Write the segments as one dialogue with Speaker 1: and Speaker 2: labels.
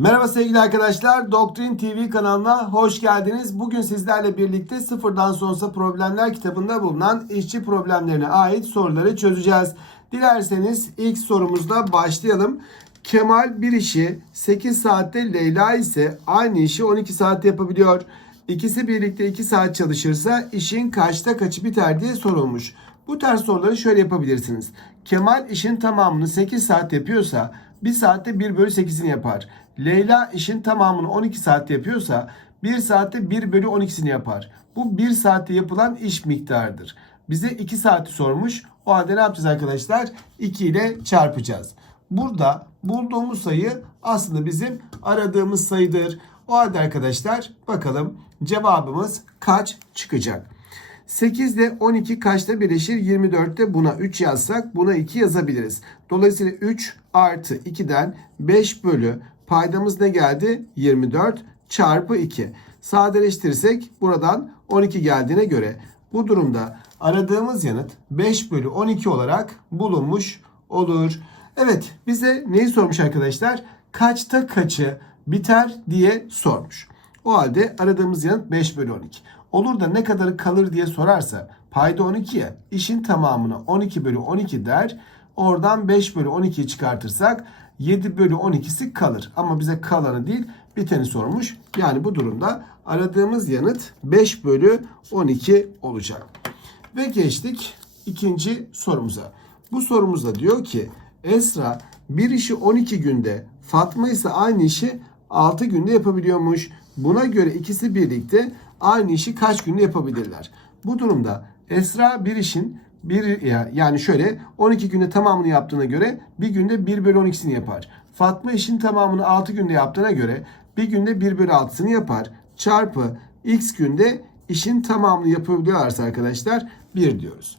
Speaker 1: Merhaba sevgili arkadaşlar. Doktrin TV kanalına hoş geldiniz. Bugün sizlerle birlikte Sıfırdan Sonrası Problemler kitabında bulunan işçi problemlerine ait soruları çözeceğiz. Dilerseniz ilk sorumuzda başlayalım. Kemal bir işi 8 saatte Leyla ise aynı işi 12 saatte yapabiliyor. İkisi birlikte 2 saat çalışırsa işin kaçta kaçı biter diye sorulmuş. Bu tarz soruları şöyle yapabilirsiniz. Kemal işin tamamını 8 saat yapıyorsa 1 saatte 1 bölü 8'ini yapar. Leyla işin tamamını 12 saatte yapıyorsa 1 saatte 1 bölü 12'sini yapar. Bu 1 saatte yapılan iş miktarıdır. Bize 2 saati sormuş. O halde ne yapacağız arkadaşlar? 2 ile çarpacağız. Burada bulduğumuz sayı aslında bizim aradığımız sayıdır. O halde arkadaşlar bakalım cevabımız kaç çıkacak? 8 ile 12 kaçta birleşir? 24'te buna 3 yazsak buna 2 yazabiliriz. Dolayısıyla 3 artı 2'den 5 bölü paydamız ne geldi? 24 çarpı 2. Sadeleştirirsek buradan 12 geldiğine göre bu durumda aradığımız yanıt 5 bölü 12 olarak bulunmuş olur. Evet bize neyi sormuş arkadaşlar? Kaçta kaçı biter diye sormuş. O halde aradığımız yanıt 5 bölü 12. Olur da ne kadarı kalır diye sorarsa payda 12 ya işin tamamına 12 bölü 12 der. Oradan 5 bölü 12'yi çıkartırsak 7 bölü 12'si kalır. Ama bize kalanı değil biteni sormuş. Yani bu durumda aradığımız yanıt 5 bölü 12 olacak. Ve geçtik ikinci sorumuza. Bu sorumuzda diyor ki Esra bir işi 12 günde Fatma ise aynı işi 6 günde yapabiliyormuş. Buna göre ikisi birlikte aynı işi kaç günde yapabilirler? Bu durumda Esra bir işin bir yani şöyle 12 günde tamamını yaptığına göre bir günde 1 bölü 12'sini yapar. Fatma işin tamamını 6 günde yaptığına göre bir günde 1 bölü 6'sını yapar. Çarpı x günde işin tamamını yapabiliyorlarsa arkadaşlar 1 diyoruz.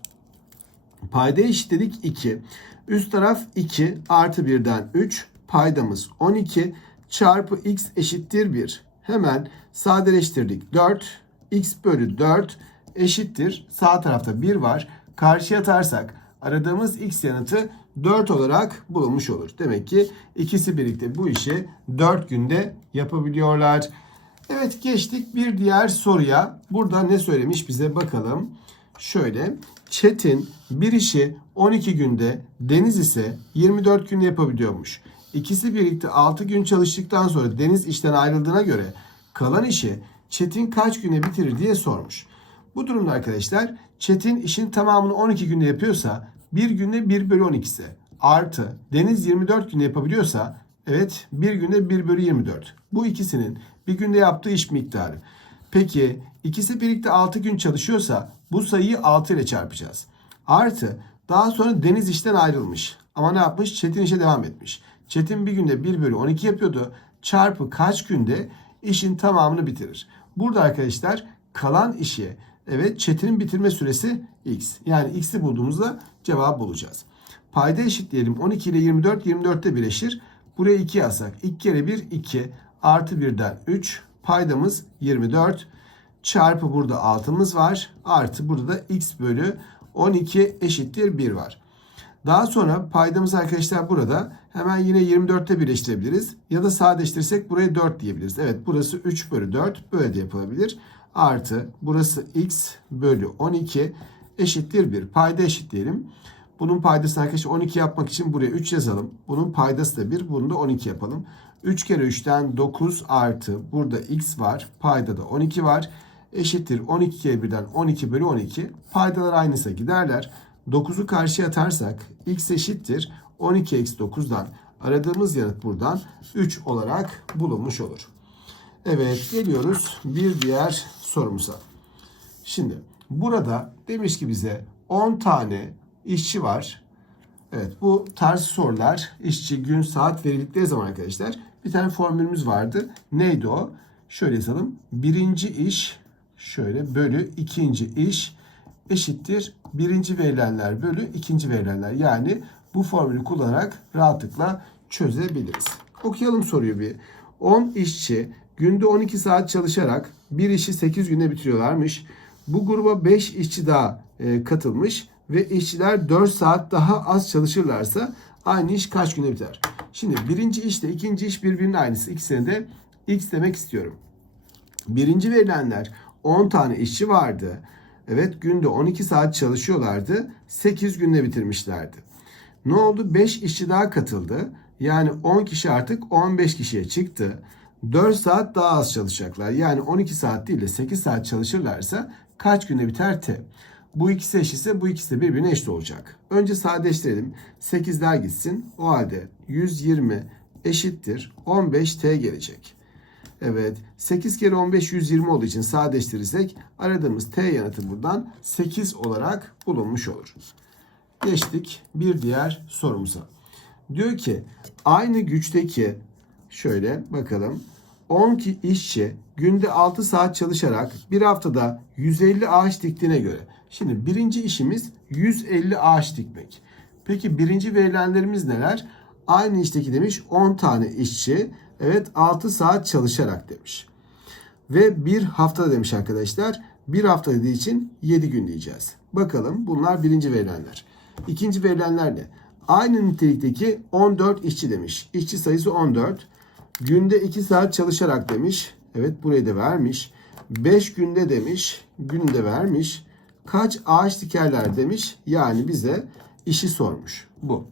Speaker 1: Payda eşitledik 2. Üst taraf 2 artı 1'den 3. Paydamız 12 çarpı x eşittir 1. Hemen sadeleştirdik. 4 x bölü 4 eşittir. Sağ tarafta 1 var. Karşıya atarsak aradığımız x yanıtı 4 olarak bulunmuş olur. Demek ki ikisi birlikte bu işi 4 günde yapabiliyorlar. Evet geçtik bir diğer soruya. Burada ne söylemiş bize bakalım. Şöyle Çetin bir işi 12 günde Deniz ise 24 günde yapabiliyormuş. İkisi birlikte 6 gün çalıştıktan sonra Deniz işten ayrıldığına göre kalan işi Çetin kaç güne bitirir diye sormuş. Bu durumda arkadaşlar Çetin işin tamamını 12 günde yapıyorsa bir günde 1 bölü 12'si artı Deniz 24 günde yapabiliyorsa evet bir günde 1 bölü 24. Bu ikisinin bir günde yaptığı iş miktarı. Peki ikisi birlikte 6 gün çalışıyorsa bu sayıyı 6 ile çarpacağız. Artı daha sonra Deniz işten ayrılmış. Ama ne yapmış? Çetin işe devam etmiş. Çetin bir günde 1 bölü 12 yapıyordu. Çarpı kaç günde işin tamamını bitirir. Burada arkadaşlar kalan işi evet Çetin'in bitirme süresi x. Yani x'i bulduğumuzda cevabı bulacağız. Payda eşitleyelim. 12 ile 24 24'te birleşir. Buraya 2 yazsak 2 kere 1 2 artı 1'den 3 paydamız 24 çarpı burada 6'mız var. Artı burada da x bölü 12 eşittir 1 var. Daha sonra paydamız arkadaşlar burada hemen yine 24'te birleştirebiliriz. Ya da sadeleştirirsek buraya 4 diyebiliriz. Evet burası 3 bölü 4 böyle de yapılabilir. Artı burası x bölü 12 eşittir 1. Payda eşitleyelim. Bunun paydasını arkadaşlar 12 yapmak için buraya 3 yazalım. Bunun paydası da 1. Bunu da 12 yapalım. 3 kere 3'ten 9 artı burada x var. Payda da 12 var. Eşittir 12 kere 1'den 12 bölü 12. Paydalar aynıysa giderler. 9'u karşıya atarsak x eşittir 12 eksi 9'dan aradığımız yanıt buradan 3 olarak bulunmuş olur. Evet geliyoruz bir diğer sorumuza. Şimdi burada demiş ki bize 10 tane işçi var. Evet bu tarz sorular işçi gün saat verildikleri zaman arkadaşlar bir tane formülümüz vardı. Neydi o? Şöyle yazalım. Birinci iş şöyle bölü ikinci iş eşittir birinci verilenler bölü ikinci verilenler. Yani bu formülü kullanarak rahatlıkla çözebiliriz. Okuyalım soruyu bir. 10 işçi günde 12 saat çalışarak bir işi 8 günde bitiriyorlarmış. Bu gruba 5 işçi daha e, katılmış ve işçiler 4 saat daha az çalışırlarsa aynı iş kaç günde biter? Şimdi birinci işle ikinci iş birbirinin aynısı. İkisine de x demek istiyorum. Birinci verilenler 10 tane işçi vardı. Evet günde 12 saat çalışıyorlardı. 8 günde bitirmişlerdi. Ne oldu? 5 işçi daha katıldı. Yani 10 kişi artık 15 kişiye çıktı. 4 saat daha az çalışacaklar. Yani 12 saat değil de 8 saat çalışırlarsa kaç günde biter T? Bu ikisi eşitse bu ikisi de birbirine eşit olacak. Önce sadeleştirelim. 8'ler gitsin. O halde 120 eşittir 15T gelecek. Evet 8 kere 15 120 olduğu için sadeleştirirsek aradığımız T yanıtı buradan 8 olarak bulunmuş olur. Geçtik bir diğer sorumuza. Diyor ki aynı güçteki şöyle bakalım 10 ki işçi günde 6 saat çalışarak bir haftada 150 ağaç diktiğine göre. Şimdi birinci işimiz 150 ağaç dikmek. Peki birinci verilenlerimiz neler? Aynı işteki demiş 10 tane işçi evet 6 saat çalışarak demiş. Ve bir haftada demiş arkadaşlar. Bir hafta dediği için 7 gün diyeceğiz. Bakalım bunlar birinci verilenler. İkinci verilenler ne? Aynı nitelikteki 14 işçi demiş. İşçi sayısı 14. Günde 2 saat çalışarak demiş. Evet burayı da vermiş. 5 günde demiş. Günde vermiş. Kaç ağaç dikerler demiş. Yani bize işi sormuş. Bu.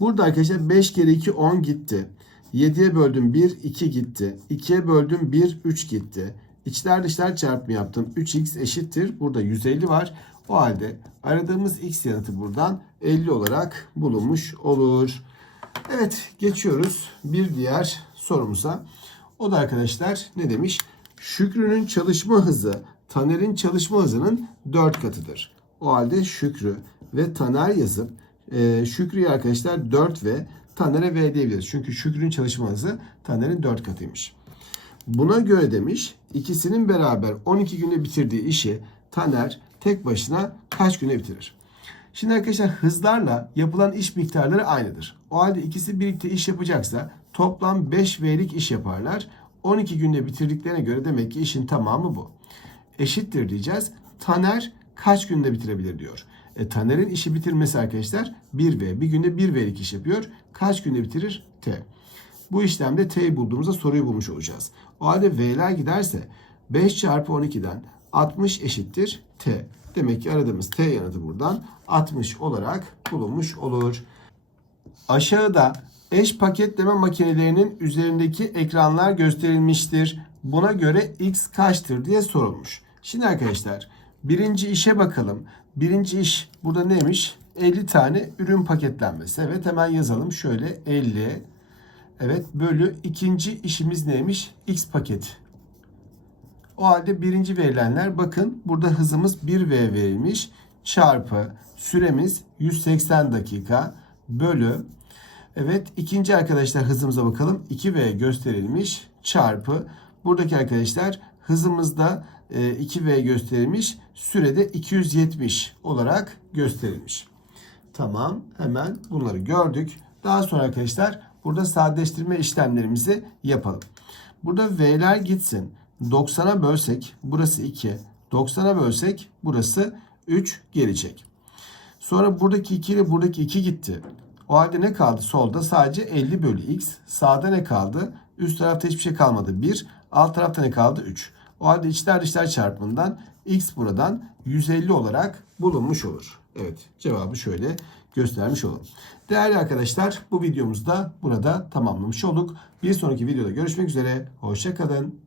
Speaker 1: Burada arkadaşlar 5 kere 2 10 gitti. 7'ye böldüm 1 2 gitti. 2'ye böldüm 1 3 gitti. İçler dışlar çarpımı yaptım. 3x eşittir. Burada 150 var. O halde aradığımız x yanıtı buradan 50 olarak bulunmuş olur. Evet geçiyoruz bir diğer sorumuza. O da arkadaşlar ne demiş? Şükrü'nün çalışma hızı Taner'in çalışma hızının 4 katıdır. O halde Şükrü ve Taner yazıp e, Şükrü'ye arkadaşlar 4 ve Taner'e V diyebiliriz. Çünkü Şükrü'nün çalışma hızı Taner'in 4 katıymış. Buna göre demiş ikisinin beraber 12 günde bitirdiği işi Taner tek başına kaç günde bitirir? Şimdi arkadaşlar hızlarla yapılan iş miktarları aynıdır. O halde ikisi birlikte iş yapacaksa toplam 5 V'lik iş yaparlar. 12 günde bitirdiklerine göre demek ki işin tamamı bu. Eşittir diyeceğiz. Taner kaç günde bitirebilir diyor. E, Taner'in işi bitirmesi arkadaşlar 1V. Bir günde 1 V'lik iş yapıyor. Kaç günde bitirir? T. Bu işlemde T'yi bulduğumuzda soruyu bulmuş olacağız. O halde V'ler giderse 5 çarpı 12'den 60 eşittir T. Demek ki aradığımız T yanıtı buradan 60 olarak bulunmuş olur. Aşağıda eş paketleme makinelerinin üzerindeki ekranlar gösterilmiştir. Buna göre x kaçtır diye sorulmuş. Şimdi arkadaşlar birinci işe bakalım. Birinci iş burada neymiş? 50 tane ürün paketlenmesi. Evet hemen yazalım. Şöyle 50 Evet bölü ikinci işimiz neymiş? X paket. O halde birinci verilenler bakın burada hızımız 1V verilmiş. Çarpı süremiz 180 dakika bölü Evet ikinci arkadaşlar hızımıza bakalım. 2V gösterilmiş çarpı buradaki arkadaşlar hızımızda 2V gösterilmiş sürede 270 olarak gösterilmiş. Tamam hemen bunları gördük. Daha sonra arkadaşlar burada sadeleştirme işlemlerimizi yapalım. Burada V'ler gitsin. 90'a bölsek burası 2. 90'a bölsek burası 3 gelecek. Sonra buradaki 2 ile buradaki 2 gitti. O halde ne kaldı? Solda sadece 50 bölü x. Sağda ne kaldı? Üst tarafta hiçbir şey kalmadı. 1. Alt tarafta ne kaldı? 3. O halde içler dışlar çarpımından x buradan 150 olarak bulunmuş olur. Evet cevabı şöyle göstermiş olalım. Değerli arkadaşlar bu videomuzda burada tamamlamış olduk. Bir sonraki videoda görüşmek üzere. Hoşçakalın.